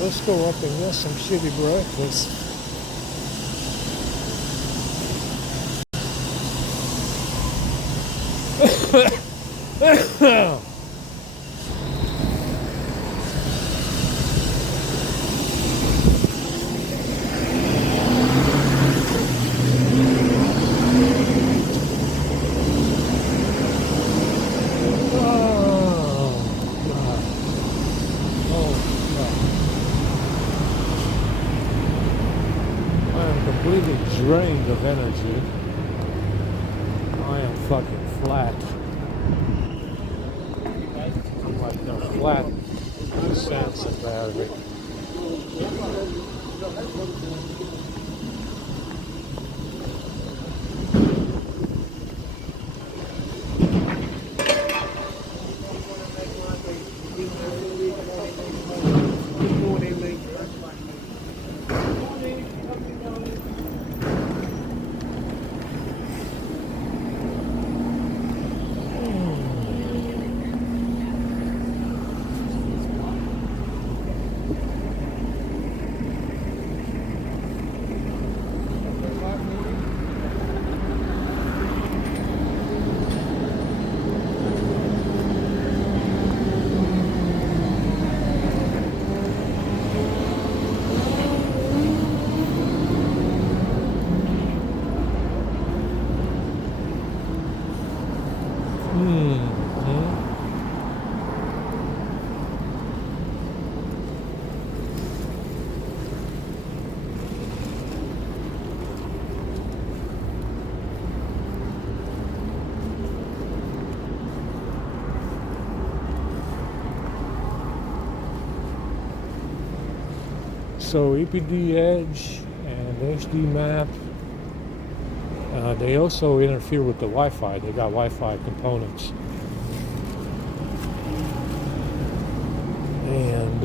let's go up and get some shitty breakfast. Completely drained of energy. I am fucking flat. I'm like a flat Samsung battery. So EPD Edge and HD Map, they also interfere with the Wi-Fi. They got Wi-Fi components. And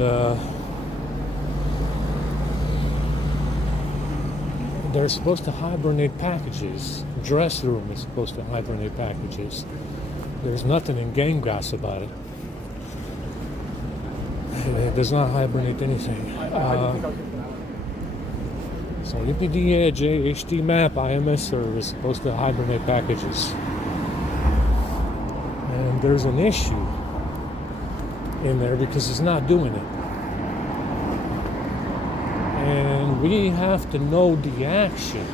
they're supposed to hibernate packages. Dress room is supposed to hibernate packages. There's nothing in Game Grass about it. It does not hibernate anything. So EPD Edge, HD Map, IMS server is supposed to hibernate packages. And there's an issue in there because it's not doing it. And we have to know the action.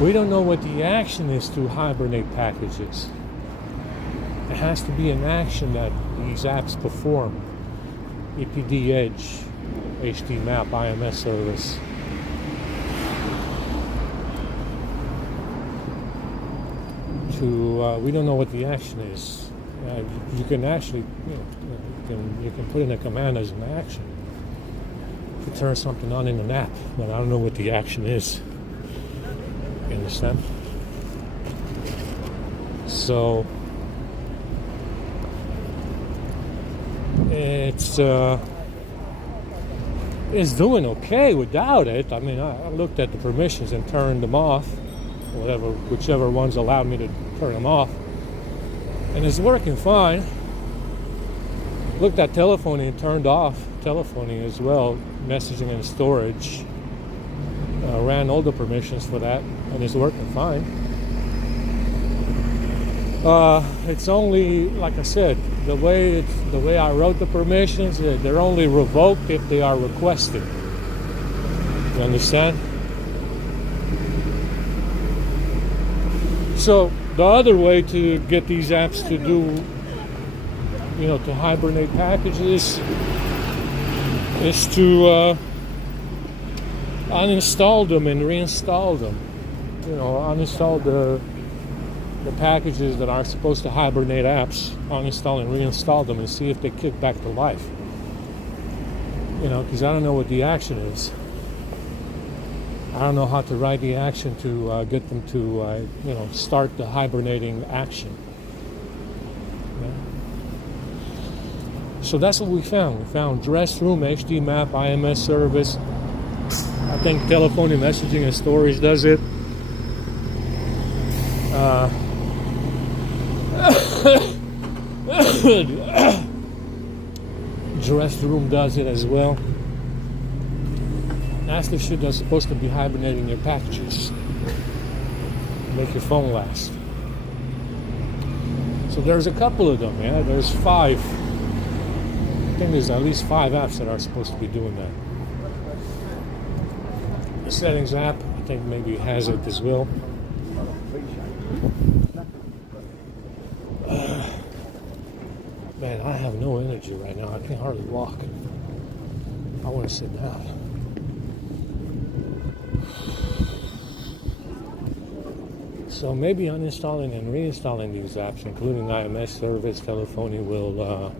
We don't know what the action is to hibernate packages. It has to be an action that these apps perform. EPD Edge, HD Map, IMS service. We don't know what the action is. You can actually, you can put in a command as an action to turn something on in an app, but I don't know what the action is. You understand? So it's doing okay without it. I mean, I looked at the permissions and turned them off, whichever ones allowed me to turn them off, and it's working fine. Looked at telephony and turned off telephony as well, messaging and storage. Ran all the permissions for that, and it's working fine. It's only, like I said, the way I wrote the permissions, they're only revoked if they are requested. You understand? So the other way to get these apps to do, to hibernate packages is to uninstall them and reinstall them. Uninstall the packages that are supposed to hibernate apps, uninstall and reinstall them and see if they kick back to life. Because I don't know what the action is. I don't know how to write the action to get them to, start the hibernating action. Yeah. So that's what we found. We found Dress Room, HD Map, IMS service. I think telephony, messaging, and storage does it. Dressed room does it as well. That's the shit that's supposed to be hibernating your packages. Make your phone last. So there's a couple of them, yeah. There's 5. I think there's at least 5 apps that are supposed to be doing that. The settings app, I think maybe has it as well. Man, I have no energy right now. I can hardly walk. I want to sit down. So maybe uninstalling and reinstalling these apps, including IMS service, telephony, will,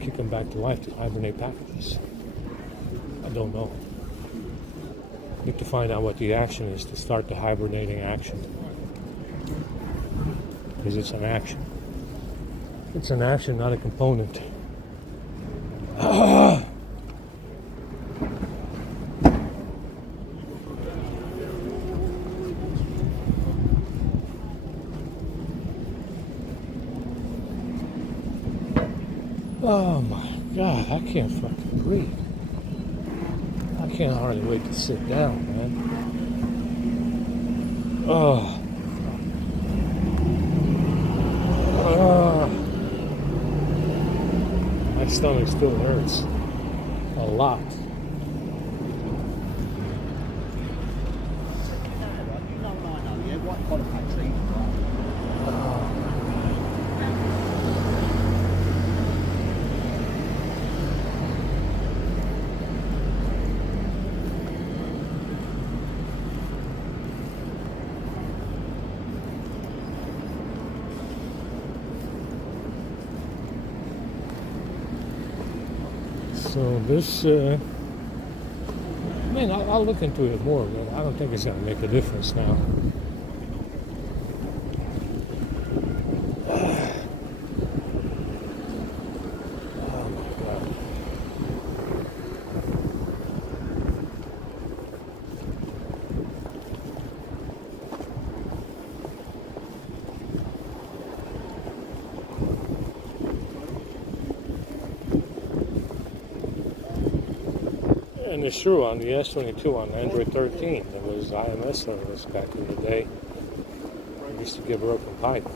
kick them back to life to hibernate packages. I don't know. Need to find out what the action is to start the hibernating action. Because it's an action. It's an action, not a component. Oh my God, I can't fucking breathe. I can't hardly wait to sit down, man. Oh. My stomach still hurts a lot. So this, I'll look into it more, but I don't think it's going to make a difference now. Oh my God. And it's true, on the S22 on Android 13, there was IMS service back in the day. I used to get broken pipe.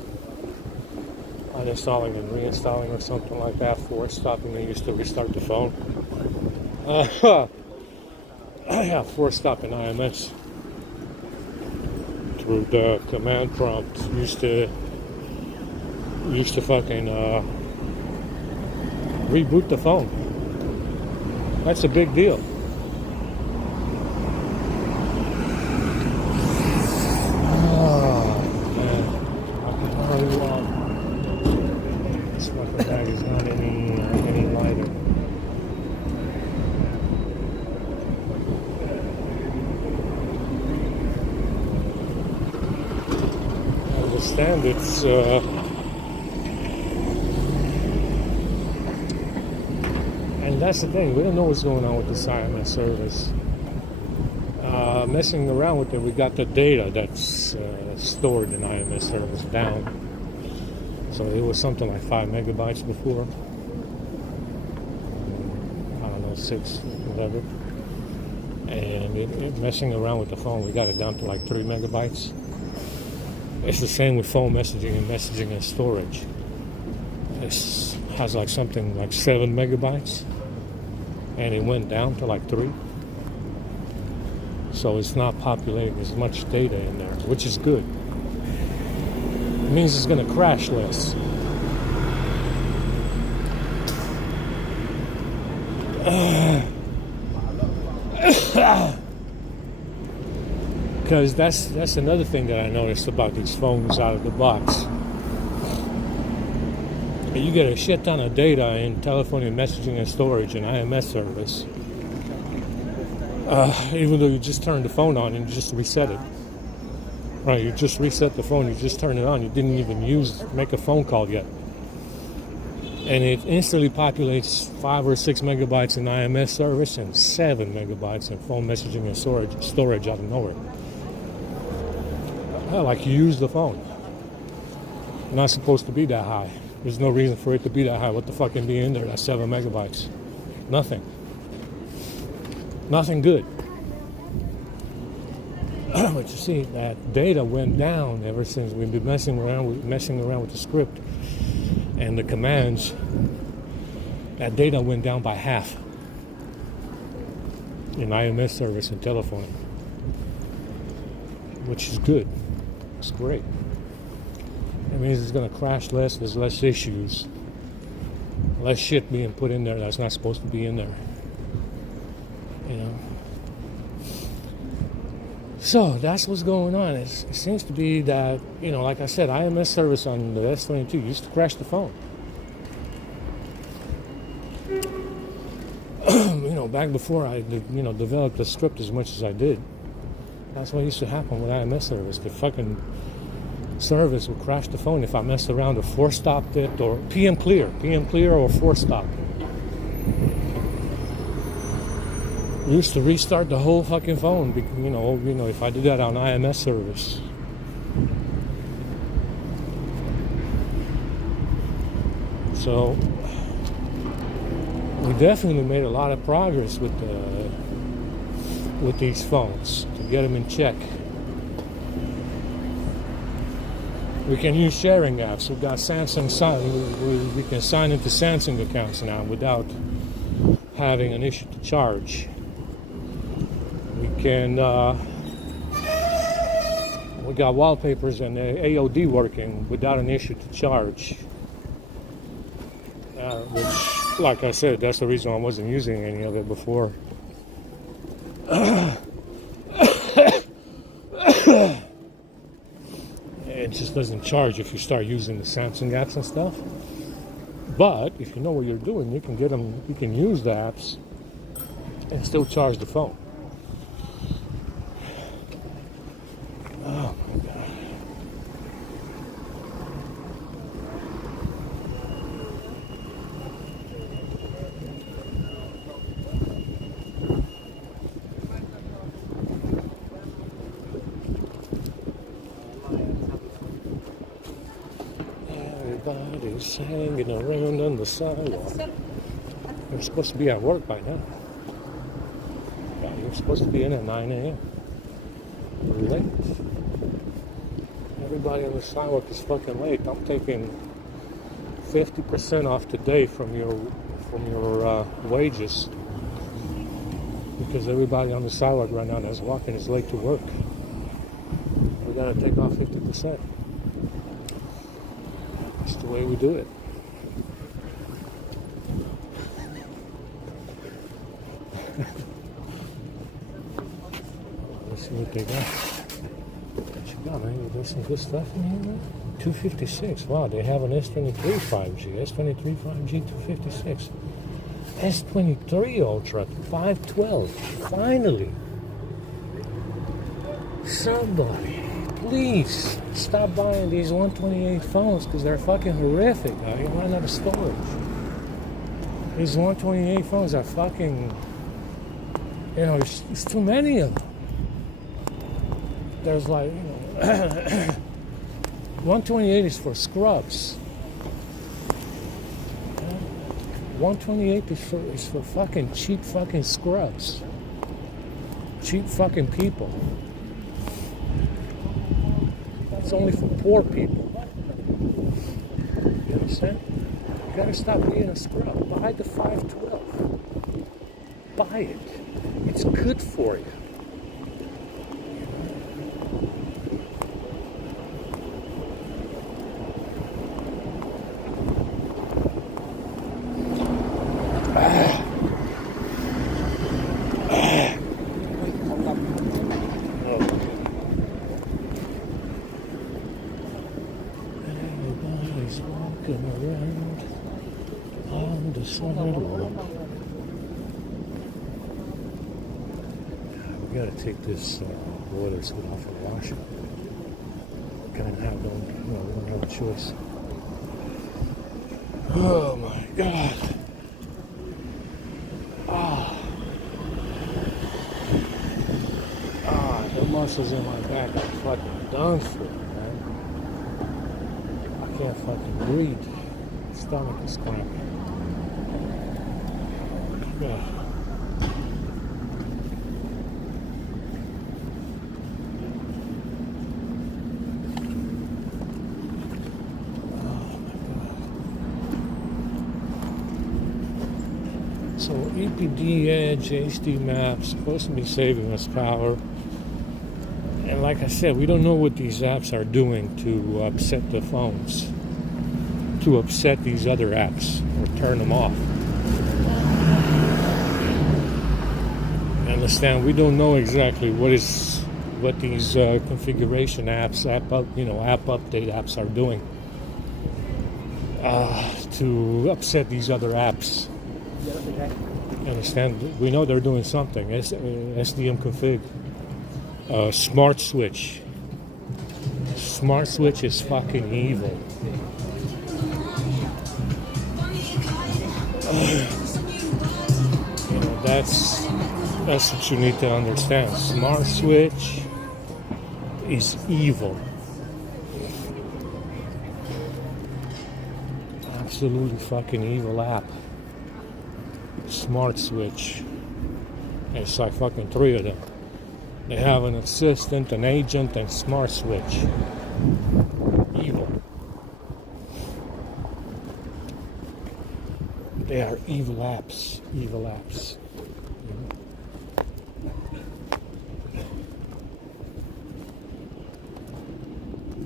Uninstalling and reinstalling or something like that, force stopping, they used to restart the phone. Yeah, force stopping IMS through the command prompt. Used to fucking reboot the phone. That's a big deal. This fucking bag is not any lighter. I understand it's and that's the thing, we don't know what's going on with this IMS service. Messing around with it, we got the data that's stored in IMS service down. So it was something like 5 megabytes before. I don't know, 6, whatever. And messing around with the phone, we got it down to like 3 megabytes. It's the same with phone messaging and messaging and storage. It has like something like 7 megabytes. And it went down to like 3. So it's not populating as much data in there, which is good. It means it's going to crash less. Because that's another thing that I noticed about these phones out of the box. You get a shit ton of data in telephony and messaging and storage and IMS service. Even though you just turn the phone on and you just reset it. Right, you just reset the phone, you just turn it on, you didn't even make a phone call yet. And it instantly populates 5 or 6 megabytes in IMS service and 7 megabytes in phone messaging and storage out of nowhere. Like you use the phone. Not supposed to be that high. There's no reason for it to be that high. What the fuck can be in there? That's 7 megabytes. Nothing. Nothing good. But you see, that data went down ever since we've been messing around with the script and the commands. That data went down by half in IMS service and telephone, which is good. It's great. It means it's going to crash less. There's less issues, less shit being put in there that's not supposed to be in there. You know. So that's what's going on. It seems to be that, you know, like I said, IMS service on the S22 used to crash the phone. You know, back before I, developed the script as much as I did. That's what used to happen with IMS service. The fucking service would crash the phone if I messed around or force stopped it, or PM clear or force stop. Used to restart the whole fucking phone, you know, if I did that on IMS service. So we definitely made a lot of progress with these phones to get them in check. We can use sharing apps. We've got Samsung we can sign into Samsung accounts now without having an issue to charge. We can we got wallpapers and AOD working without an issue to charge. Which, like I said, that's the reason I wasn't using any of it before. It just doesn't charge if you start using the Samsung apps and stuff. But if you know what you're doing, you can you can use the apps and still charge the phone. Oh my God. Everybody's hanging around on the sidewalk. You're supposed to be at work by now. Yeah, you're supposed to be in at 9 a.m. You're late. Everybody on the sidewalk is fucking late. I'm taking 50% off today from your wages, because everybody on the sidewalk right now that's walking is late to work. We gotta take off 50%. That's the way we do it. Let's see what they got. What you got, man? There's some good stuff in here, man. 256. Wow, they have an S23 5G. S23 5G 256. S23 Ultra 512. Finally. Somebody, please stop buying these 128 phones, because they're fucking horrific. Now you run out of storage. These 128 phones are fucking, it's too many of them. There's like, 128 is for scrubs. 128 is for fucking cheap fucking scrubs. Cheap fucking people. That's only for poor people. You understand? You gotta stop being a scrub. Buy the 512. Buy it. It's good for you. Everybody's walking around on the sidewalk. We gotta take this boiler suit off and wash it. Kind of we don't have a choice. Oh my God. The muscles in my back are fucking done for, man. I can't fucking breathe. Stomach is cramping. Yeah. So EPD Edge HD Maps supposed to be saving us power. And like I said, we don't know what these apps are doing to upset the phones, to upset these other apps or turn them off. I understand we don't know exactly what these configuration apps, app update apps are doing to upset these other apps. I understand we know they're doing something. SDM config. Smart switch. Smart switch is fucking evil. That's what you need to understand. Smart switch is evil. Absolutely fucking evil app. Smart switch. It's like fucking 3 of them. They have an assistant, an agent, and smart switch. Evil. They are evil apps. Evil apps.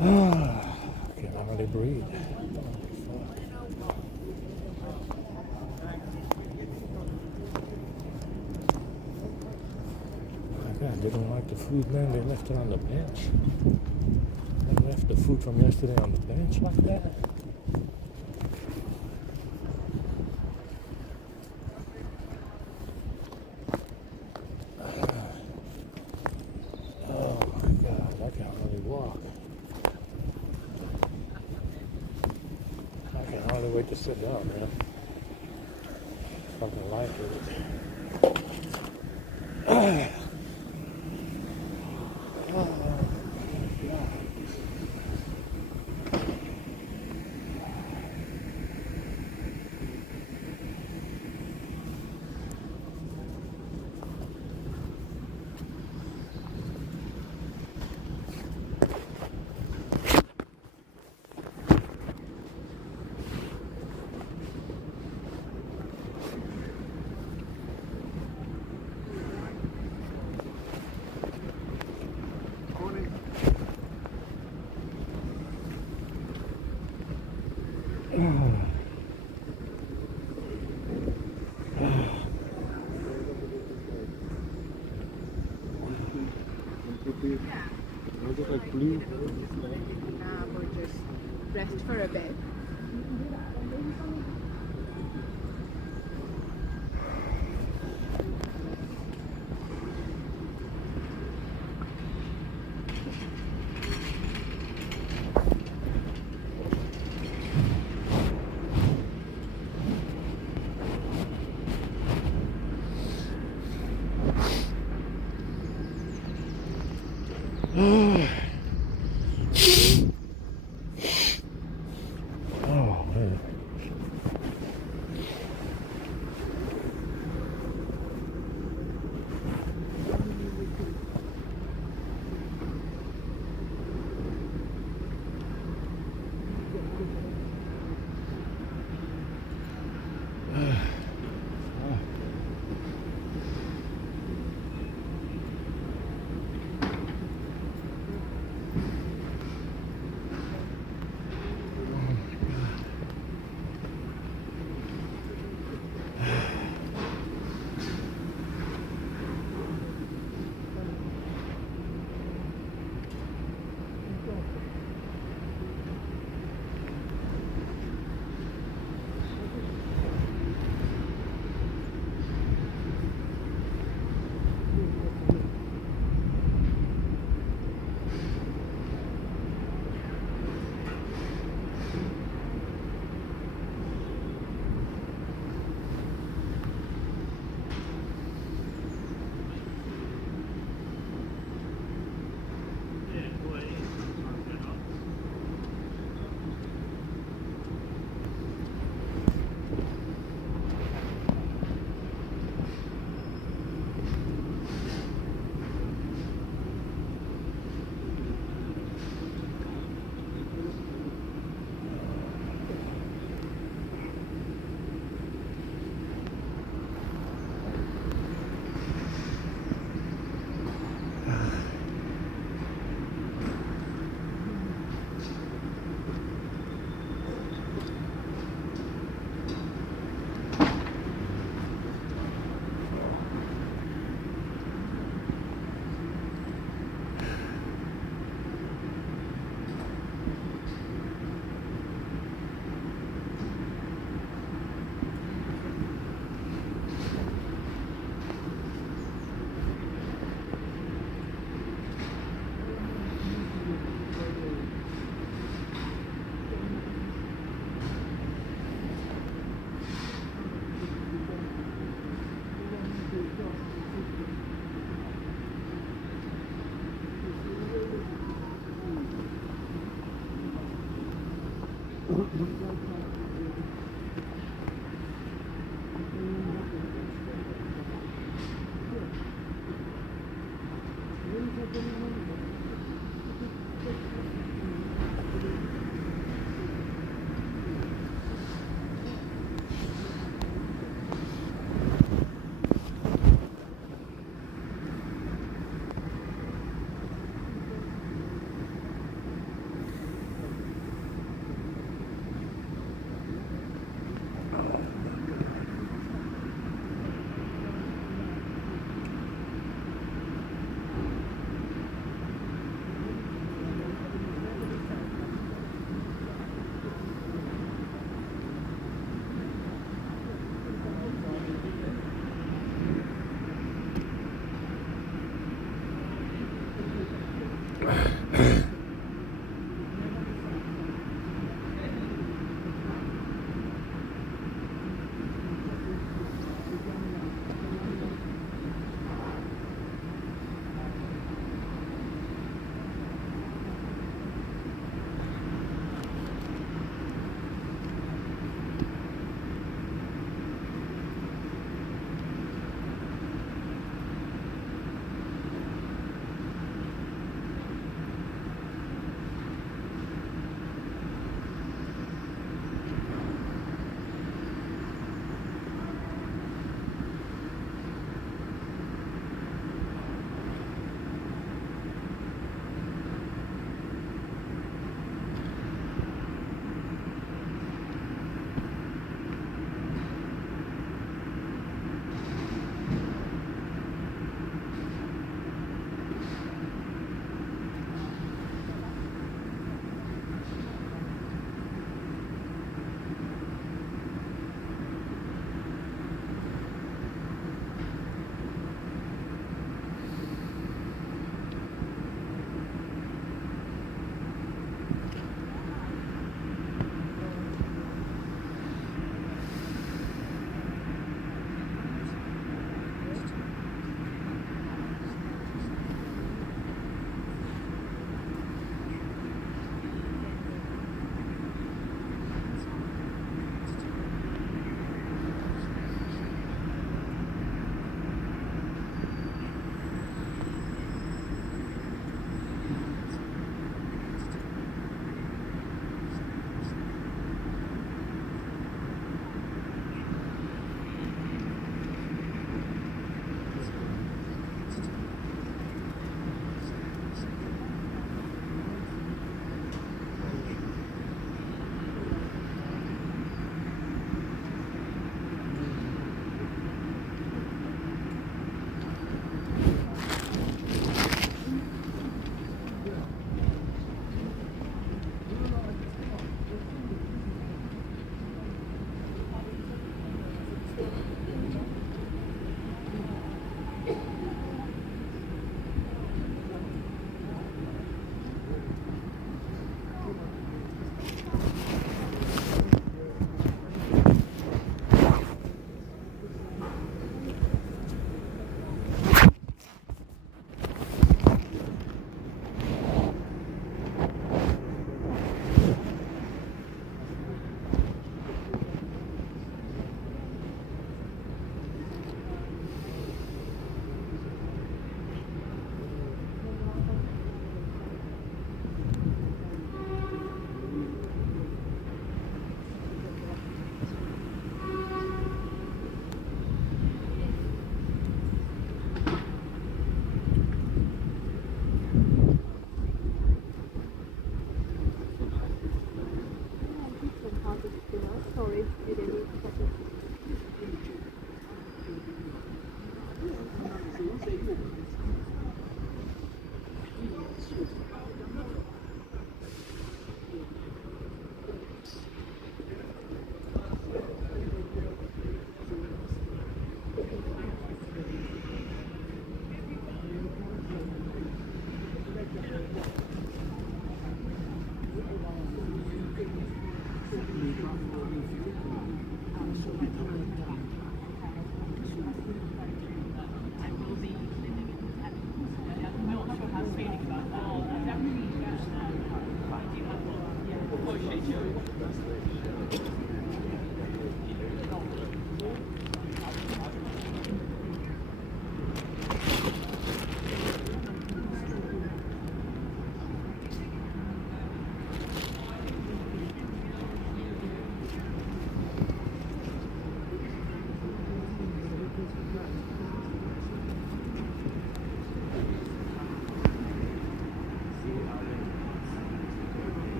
I can hardly breathe. God, they don't like the food, man. They left it on the bench. They left the food from yesterday on the bench like that. Oh my God, I can't really walk. I can hardly wait to sit down, man. Fucking like it. Or just rest for a bit.